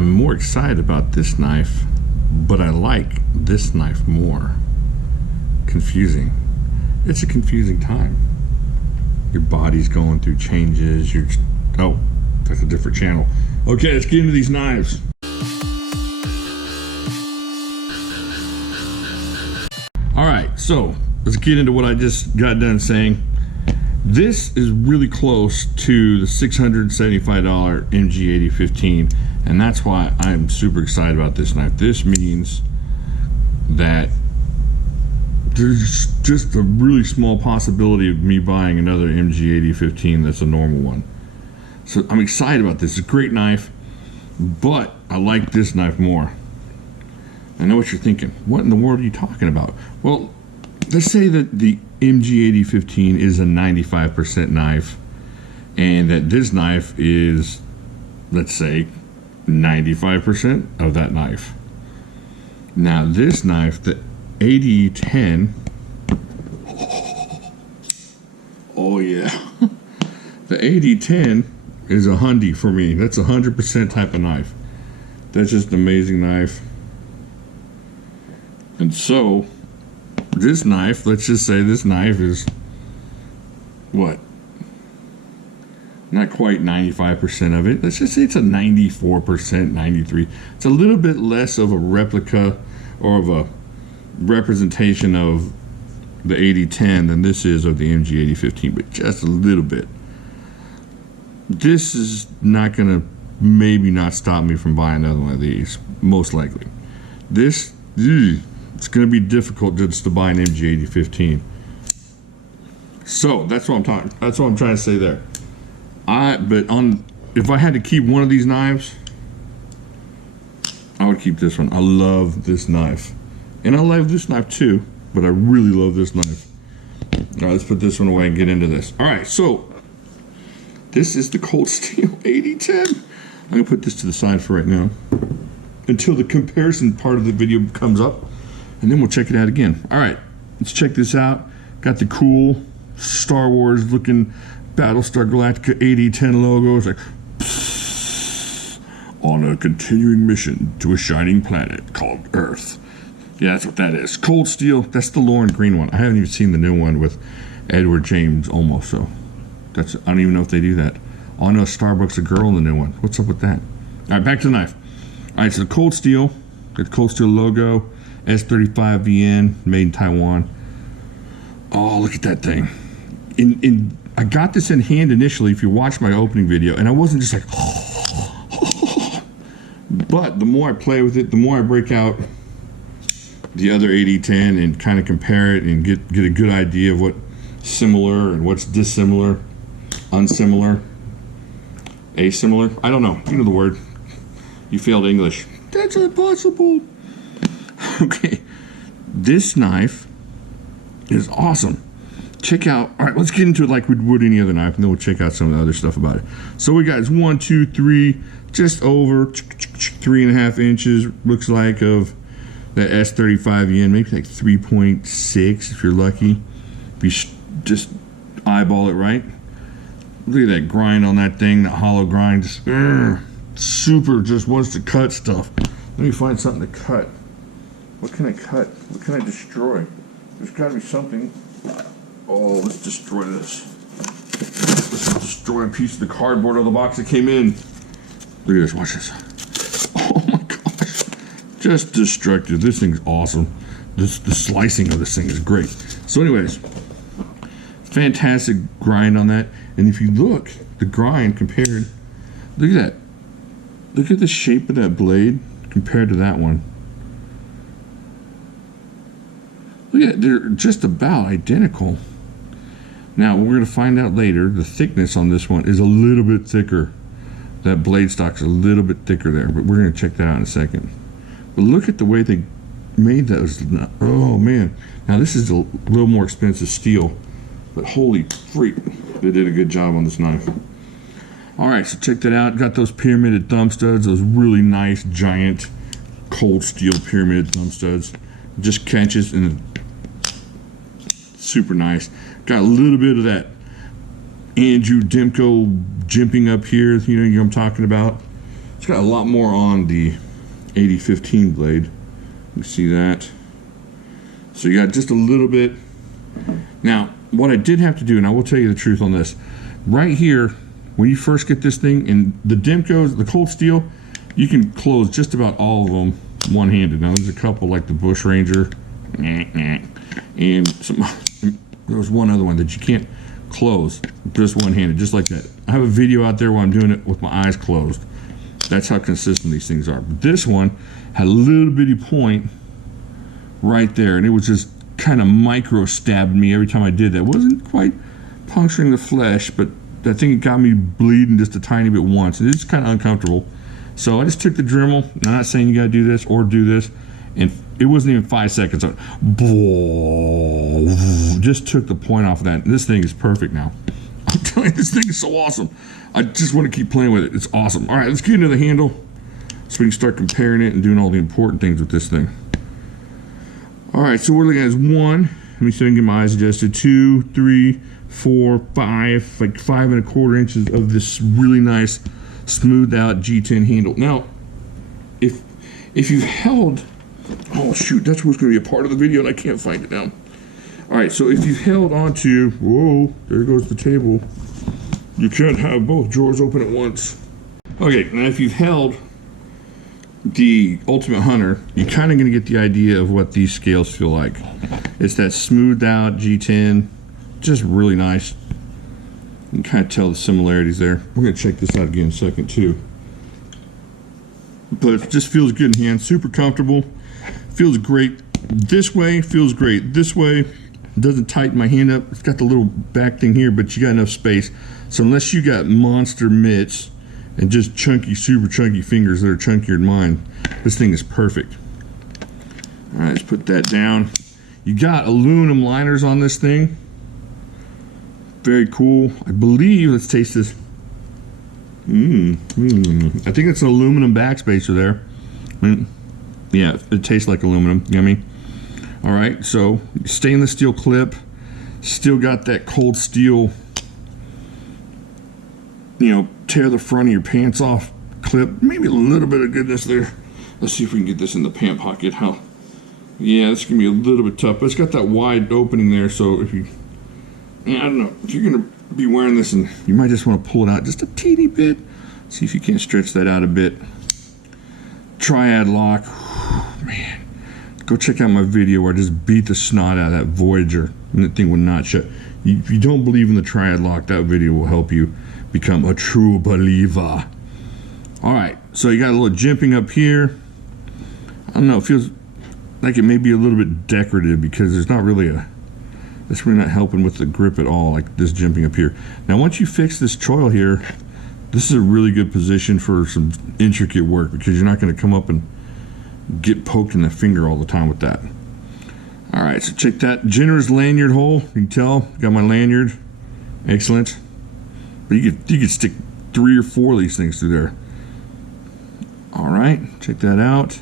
I'm more excited about this knife, but I like this knife more. Confusing. It's a confusing time. Your body's going through changes. Oh, that's a different channel. Okay, let's get into these knives. All right, so let's get into what I just got done saying. This is really close to the $675 MG8015, and that's why I'm super excited about this knife. This means that there's just a really small possibility of me buying another MG8015 that's a normal one. So I'm excited about this. It's a great knife, but I like this knife more. I know what you're thinking. What in the world are you talking about? Well, let's say that the MG8015 is a 95% knife, and that this knife is, let's say, 95% of that knife. Now this knife, the AD10, oh yeah, the AD10 is a hundy for me. That's a 100% type of knife. That's just an amazing knife. And so this knife, let's just say this knife is what? Not quite 95% of it. Let's just say it's a 94%, 93. It's a little bit less of a replica or of a representation of the AD10 than this is of the MG8015, but just a little bit. This is not gonna maybe not stop me from buying another one of these, most likely. This, it's gonna be difficult just to buy an MG8015. So that's what I'm talking. That's what I'm trying to say there. If I had to keep one of these knives, I would keep this one. I love this knife. And I love this knife too, but I really love this knife. All right, let's put this one away and get into this. All right, so this is the Cold Steel AD10. I'm gonna put this to the side for right now until the comparison part of the video comes up, and then we'll check it out again. All right, let's check this out. Got the cool Star Wars looking Battlestar Galactica AD10 logo. It's like, on a continuing mission to a shining planet called Earth. Yeah, that's what that is. Cold Steel, that's the Lauren Green one. I haven't even seen the new one with Edward James Olmos, so I don't even know if they do that. Oh, I know Starbucks a girl in the new one. What's up with that? All right, back to the knife. All right, so the Cold Steel, got the Cold Steel logo, S35VN, made in Taiwan. Oh, look at that thing. I got this in hand initially, if you watched my opening video, and I wasn't just like, but the more I play with it, the more I break out the other AD10 and kind of compare it and get a good idea of what's similar and what's dissimilar, unsimilar, asimilar. I don't know. You know the word. You failed English. That's impossible. Okay. This knife is awesome. Check out, all right, let's get into it like we would any other knife, and then we'll check out some of the other stuff about it. So we got 1, 2, 3, just over 3.5 inches, looks like, of that S35VN, maybe like 3.6 if you're lucky. If you just eyeball it right. Look at that grind on that thing, that hollow grind, just super, just wants to cut stuff. Let me find something to cut. What can I cut? What can I destroy? There's got to be something. Oh, let's destroy this. Let's destroy a piece of the cardboard of the box that came in. Look at this, watch this. Oh my gosh. Just destructive. This thing's awesome. The slicing of this thing is great. So anyways, fantastic grind on that. And if you look, the grind compared, look at that. Look at the shape of that blade compared to that one. Look at it, they're just about identical. Now, we're going to find out later, the thickness on this one is a little bit thicker. That blade stock's a little bit thicker there, but we're going to check that out in a second. But look at the way they made those. Oh, man. Now, this is a little more expensive steel, but holy freak, they did a good job on this knife. All right, so check that out. Got those pyramided thumb studs, those really nice, giant, Cold Steel pyramided thumb studs. Just catches and super nice. Got a little bit of that Andrew Demko jimping up here, you know what I'm talking about. It's got a lot more on the AD15 blade. You see that? So you got just a little bit. Now, what I did have to do, and I will tell you the truth on this, right here, when you first get this thing, and the Demkos, the Cold Steel, you can close just about all of them one-handed. Now, there's a couple like the Bush Ranger, and there was one other one that you can't close just one-handed, just like that. I have a video out there where I'm doing it with my eyes closed. That's how consistent these things are. But this one had a little bitty point right there, and it was just kind of micro stabbed me every time I did that. It wasn't quite puncturing the flesh, but I think it got me bleeding just a tiny bit once, and it's kind of uncomfortable. So I just took the Dremel. I'm not saying you got to do this or do this, and it wasn't even 5 seconds. Just took the point off of that. This thing is perfect now. I'm telling you, this thing is so awesome. I just want to keep playing with it. It's awesome. All right, let's get into the handle so we can start comparing it and doing all the important things with this thing. All right, so we're looking at 1. Let me see if I can get my eyes adjusted. 2, 3, 4, 5, like 5¼ inches of this really nice smoothed out G10 handle. Now, if you've held, oh shoot, that's what's going to be a part of the video and I can't find it now. All right, so if you've held onto, whoa, there goes the table. You can't have both drawers open at once. Okay, now if you've held the Ultimate Hunter, you're kind of going to get the idea of what these scales feel like. It's that smoothed out G10, just really nice. You can kind of tell the similarities there. We're going to check this out again in a second too. But it just feels good in hand, super comfortable, feels great. This way feels great. This way it doesn't tighten my hand up. It's got the little back thing here, but you got enough space. So unless you got monster mitts and just chunky, super chunky fingers that are chunkier than mine, this thing is perfect. All right, let's put that down. You got aluminum liners on this thing. Very cool. I believe, let's taste this. I think it's an aluminum backspacer there. Yeah, it tastes like aluminum. Yummy. All right, so stainless steel clip. Still got that Cold Steel, you know, tear the front of your pants off clip. Maybe a little bit of goodness there. Let's see if we can get this in the pant pocket. Yeah, it's gonna be a little bit tough, but it's got that wide opening there, so if you, I don't know, if you're gonna be wearing this, and you might just want to pull it out just a teeny bit. See if you can't stretch that out a bit. Triad lock. Man, go check out my video where I just beat the snot out of that Voyager and that thing would not shut. If you don't believe in the triad lock, that video will help you become a true believer. All right, so you got a little jimping up here. I don't know, it feels like it may be a little bit decorative because there's not really it's really not helping with the grip at all, like this jimping up here. Now once you fix this choil here, this is a really good position for some intricate work because you're not going to come up and get poked in the finger all the time with that. All right, so check that generous lanyard hole. You can tell, got my lanyard, excellent. But you could stick 3 or 4 of these things through there. All right, check that out.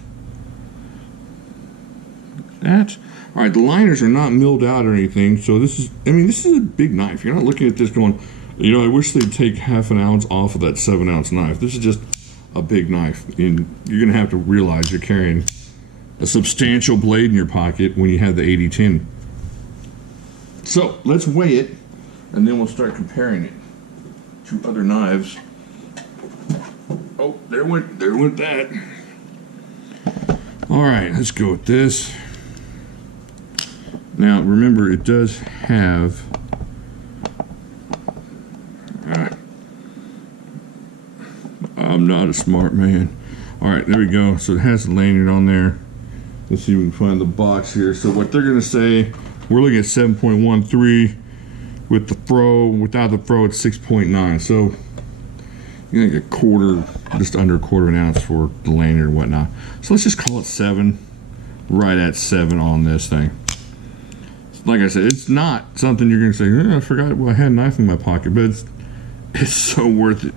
All right, the liners are not milled out or anything, so this is, I mean, this is a big knife. You're not looking at this going, you know, I wish they'd take ½ an ounce off of that 7-ounce knife. This is just a big knife, and you're gonna have to realize you're carrying a substantial blade in your pocket when you have the AD10. So let's weigh it, and then we'll start comparing it to other knives. Oh, there went that. All right, let's go with this. Now remember, it does have, I'm not a smart man. All right, there we go. So it has the lanyard on there. Let's see if we can find the box here. So what they're gonna say, we're looking at 7.13 with the fro. Without the fro, it's 6.9. So you get a quarter, just under a quarter of an ounce for the lanyard and whatnot. So let's just call it 7, right at 7 on this thing. Like I said, it's not something you're gonna say, I forgot, well, I had a knife in my pocket, but it's so worth it.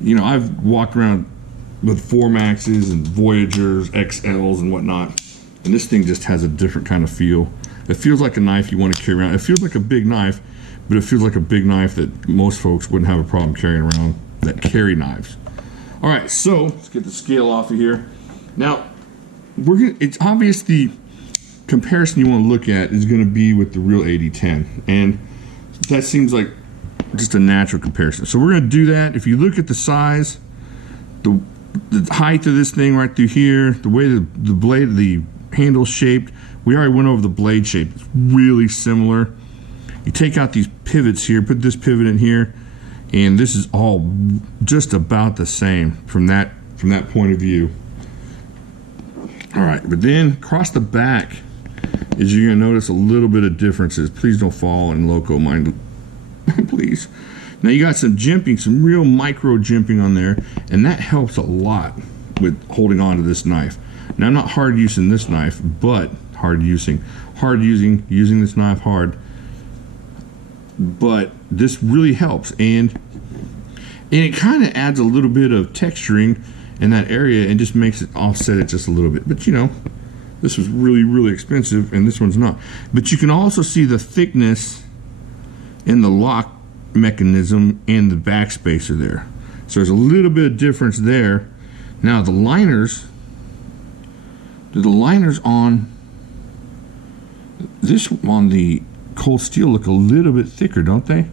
You know, I've walked around with 4 Maxes and Voyagers, XLs and whatnot, and this thing just has a different kind of feel. It feels like a knife you want to carry around. It feels like a big knife, but it feels like a big knife that most folks wouldn't have a problem carrying around that carry knives. All right, so let's get the scale off of here. Now, it's obvious the comparison you want to look at is going to be with the real AD10, and that seems like just a natural comparison. So we're going to do that. If you look at the size, the height of this thing right through here, the way the blade, the handle's shaped, we already went over the blade shape. It's really similar. You take out these pivots here, put this pivot in here, and this is all just about the same from that point of view. All right, but then across the back is you're gonna notice a little bit of differences. Please don't fall in loco, mind, please. Now you got some jimping, some real micro jimping on there, and that helps a lot with holding on to this knife. Now I'm not hard using this knife, but using this knife hard, but this really helps, and it kind of adds a little bit of texturing in that area and just makes it offset it just a little bit. But you know, this was really expensive and this one's not. But you can also see the thickness in the lock mechanism and the backspacer there. So there's a little bit of difference there. Now the liners on this, on the Cold Steel, look a little bit thicker, don't they?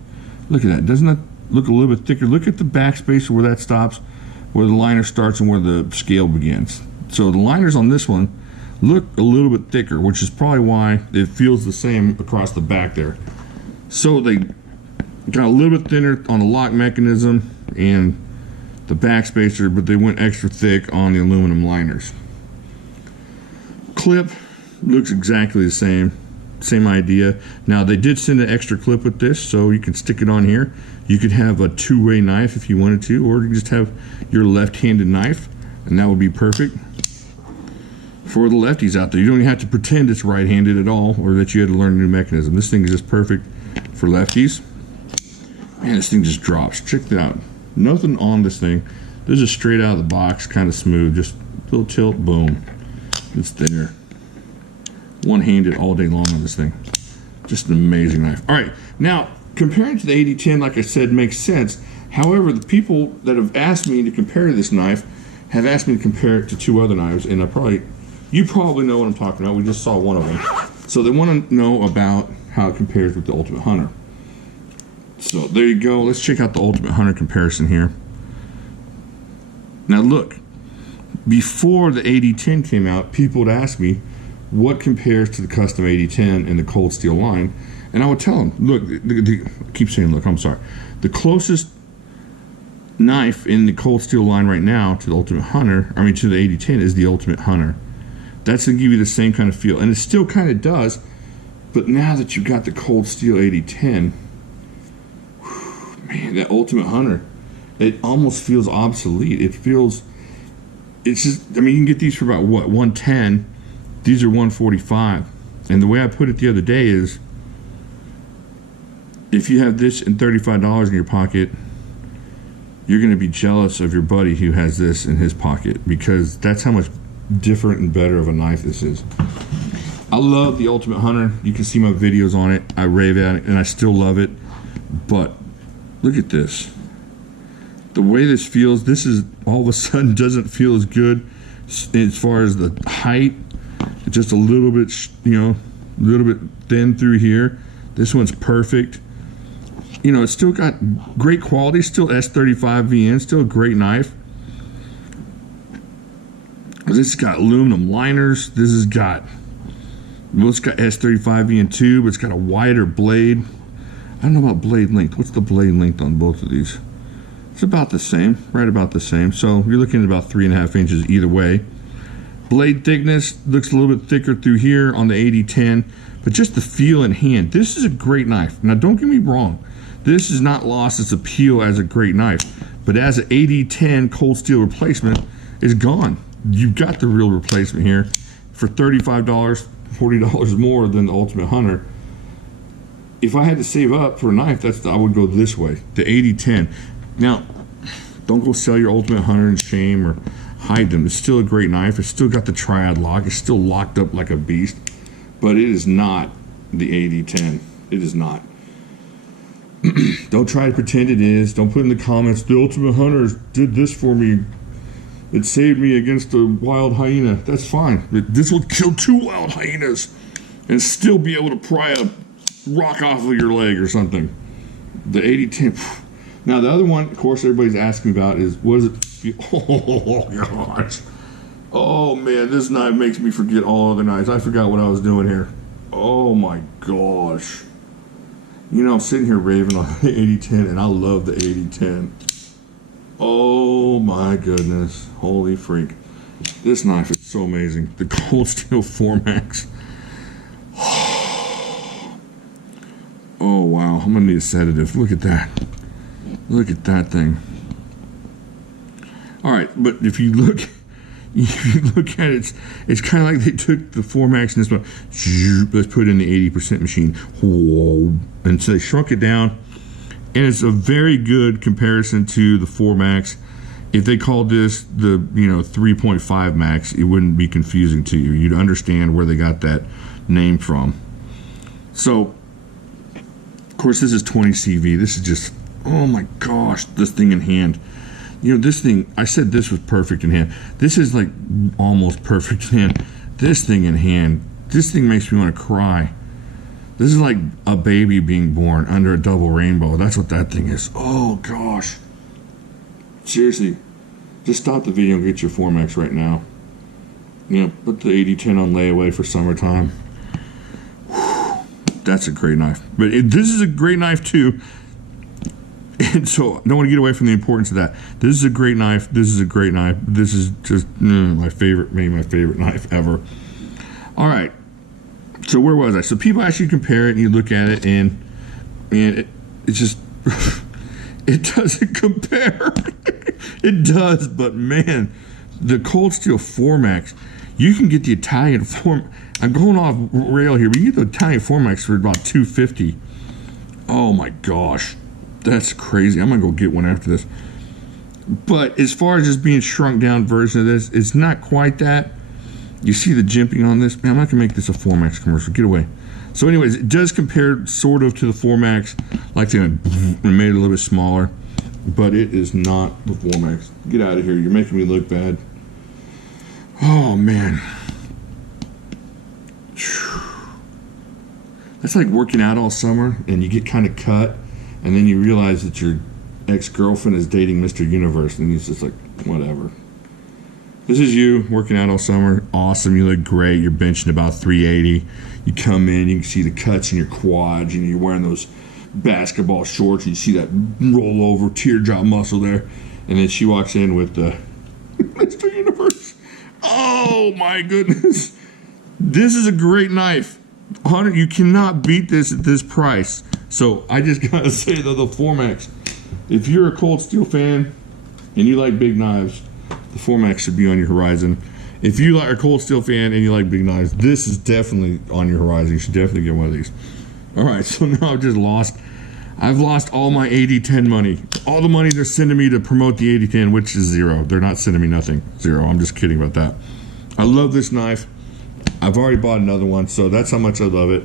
Look at that. Doesn't that look a little bit thicker? Look at the backspacer where that stops, where the liner starts, and where the scale begins. So the liners on this one look a little bit thicker, which is probably why it feels the same across the back there. So they got a little bit thinner on the lock mechanism and the backspacer, but they went extra thick on the aluminum liners. Clip looks exactly the same idea. Now they did send an extra clip with this, so you can stick it on here. You could have a two-way knife if you wanted to, or you can just have your left-handed knife, and that would be perfect for the lefties out there. You don't even have to pretend it's right-handed at all, or that you had to learn a new mechanism. This thing is just perfect for lefties. Man, this thing just drops. Check that out. Nothing on this thing. This is straight out of the box, kind of smooth. Just a little tilt, boom. It's there. One-handed all day long on this thing. Just an amazing knife. All right, now comparing to the AD10, like I said, makes sense. However, the people that have asked me to compare this knife have asked me to compare it to two other knives, and you probably know what I'm talking about. We just saw one of them. So they want to know about how it compares with the Ultimate Hunter. So there you go. Let's check out the Ultimate Hunter comparison here. Now look, before the AD10 came out, people would ask me what compares to the custom AD10 in the Cold Steel line, and I would tell them, look, I keep saying look, I'm sorry. The closest knife in the Cold Steel line right now to the Ultimate Hunter, I mean to the AD10, is the Ultimate Hunter. That's going to give you the same kind of feel, and it still kind of does, but now that you've got the Cold Steel AD10, man, that Ultimate Hunter, it almost feels obsolete. It's just, I mean, you can get these for about, what, 110. These are 145. And the way I put it the other day is, if you have this and $35 in your pocket, you're going to be jealous of your buddy who has this in his pocket, because that's how much different and better of a knife this is. I love the Ultimate Hunter. You can see my videos on it. I rave at it, and I still love it. But look at this. The way this feels, this is all of a sudden doesn't feel as good as far as the height. It's just a little bit, you know, a little bit thin through here. This one's perfect. You know, it's still got great quality, still S35VN, still a great knife. This has got aluminum liners. This has got, well, it's got S35VN too, but it's got a wider blade. I don't know about blade length. What's the blade length on both of these? It's about the same, right about the same. So you're looking at about 3.5 inches either way. Blade thickness looks a little bit thicker through here on the AD10, but just the feel in hand. This is a great knife. Now don't get me wrong. This has not lost its appeal as a great knife, but as an AD10 Cold Steel replacement, it's gone. You've got the real replacement here for $35, $40 more than the Ultimate Hunter. If I had to save up for a knife, I would go this way, the AD10. Now, don't go sell your Ultimate Hunter in shame or hide them. It's still a great knife. It's still got the triad lock. It's still locked up like a beast, but it is not the AD10. It is not. Don't try to pretend it is. Don't put in the comments, the Ultimate Hunter did this for me It saved me against a wild hyena. That's fine. This will kill 2 wild hyenas and still be able to pry a rock off of your leg or something. The 8010. Now the other one, of course, everybody's asking about is, what does it feel? Oh gosh. Oh man, this knife makes me forget all other knives. I forgot what I was doing here. Oh my gosh. You know, I'm sitting here raving on the 8010, and I love the 8010. Oh my goodness. Holy freak. This knife is so amazing. The Cold Steel 4max. Oh wow, I'm gonna need a sedative. Look at that. Look at that thing. Alright, but if you look at it, it's kind of like they took the 4max and this one, let's put it in the 80% machine. Whoa. And so they shrunk it down, and it's a very good comparison to the 4max. If they called this the 3.5 max, it wouldn't be confusing to you. You'd understand where they got that name from. So, of course, this is 20 CV. This is just, oh my gosh, this thing in hand. You know, this thing, I said this was perfect in hand. This is like almost perfect in hand. This thing in hand, this thing makes me want to cry. This is like a baby being born under a double rainbow. That's what that thing is. Oh gosh. Seriously, just stop the video and get your 4max right now. You know, put the 8010 on layaway for summertime. Whew, that's a great knife. But this is a great knife too. And so I don't want to get away from the importance of that. This is a great knife. This is a great knife. This is just my favorite, maybe my favorite knife ever. All right. So where was I? So people actually compare it, and you look at it, and it's just it doesn't compare. It does, but man, the Cold Steel 4max, you can get the Italian 4. I'm going off rail here, but you get the Italian 4max for about $250. Oh my gosh. That's crazy. I'm gonna go get one after this. But as far as just being shrunk down version of this, it's not quite that. You see the jimping on this? Man, I'm not gonna make this a 4max commercial. Get away. So anyways, it does compare sort of to the 4max, like they made it a little bit smaller, but it is not the 4max. Get out of here. You're making me look bad. Oh man. That's like working out all summer and you get kind of cut, and then you realize that your ex-girlfriend is dating Mr. Universe, and he's just like, whatever. This is you working out all summer. Awesome. You look great. You're benching about 380. You come in, you can see the cuts in your quads, and you're wearing those basketball shorts, and you see that roll over teardrop muscle there. And then she walks in with the Mr. Universe. Oh my goodness. This is a great knife. You cannot beat this at this price. So I just gotta say though, the 4max, if you're a Cold Steel fan and you like big knives, the 4max should be on your horizon. If you are a Cold Steel fan and you like big knives, this is definitely on your horizon. You should definitely get one of these. All right, so now I've lost all my 8010 money. All the money they're sending me to promote the 8010, which is zero. They're not sending me nothing. Zero. I'm just kidding about that. I love this knife. I've already bought another one, so that's how much I love it.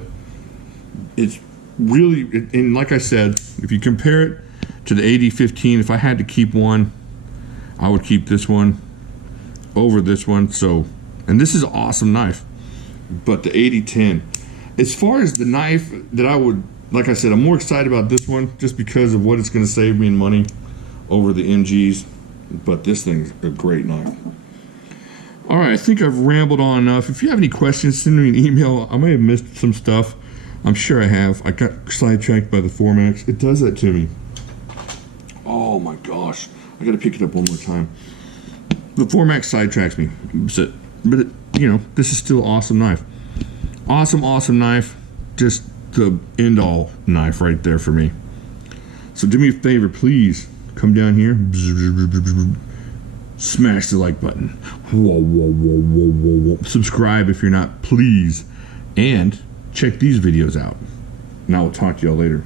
It's really, and like I said, if you compare it to the 8015, if I had to keep one, I would keep this one over this one. So, and this is an awesome knife, but the 8010, as far as the knife that I would, like I said, I'm more excited about this one just because of what it's going to save me in money over the MGs, but this thing's a great knife. All right, I think I've rambled on enough. If you have any questions, send me an email. I may have missed some stuff. I'm sure I have. I got sidetracked by the 4max. It does that to me. Oh my gosh. I gotta pick it up one more time. The 4max sidetracks me. But you know, this is still an awesome knife. Awesome, awesome knife. Just the end-all knife right there for me. So do me a favor, please. Come down here. Smash the like button. Whoa, whoa, whoa, whoa, whoa, whoa. Subscribe if you're not, please. And check these videos out. And I will talk to y'all later.